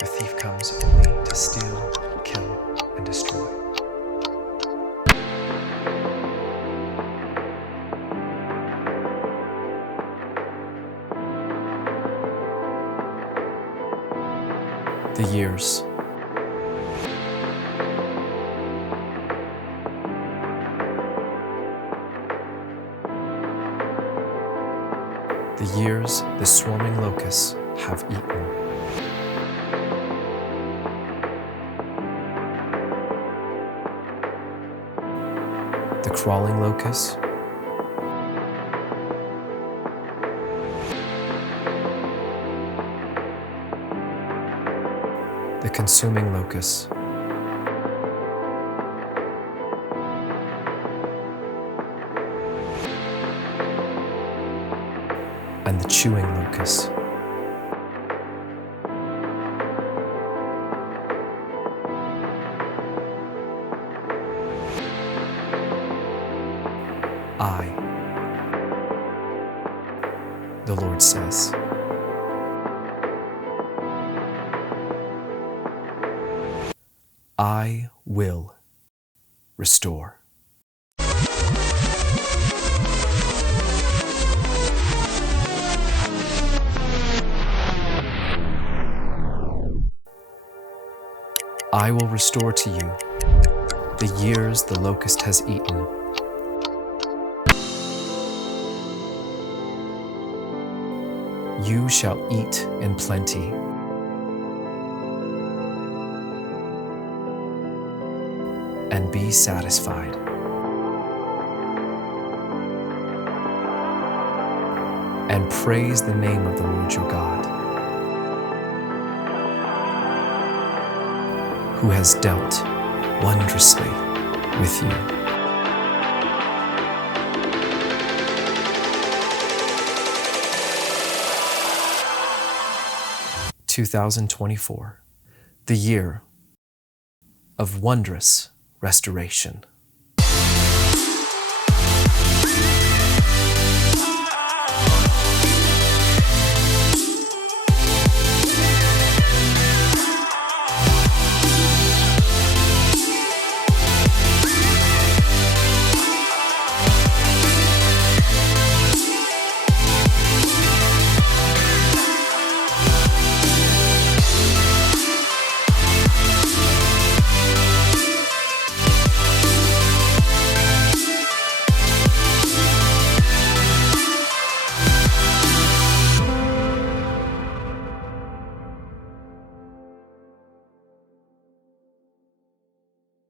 The thief comes only to steal, kill, and destroy. The years. The years the swarming locusts have eaten. The crawling locusts. The consuming locusts. And the chewing locusts. I, the Lord says, I will restore. I will restore to you the years the locust has eaten. You shall eat in plenty. And be satisfied. And praise the name of the Lord your God, who has dealt wondrously with you. 2024, the year of wondrous restoration.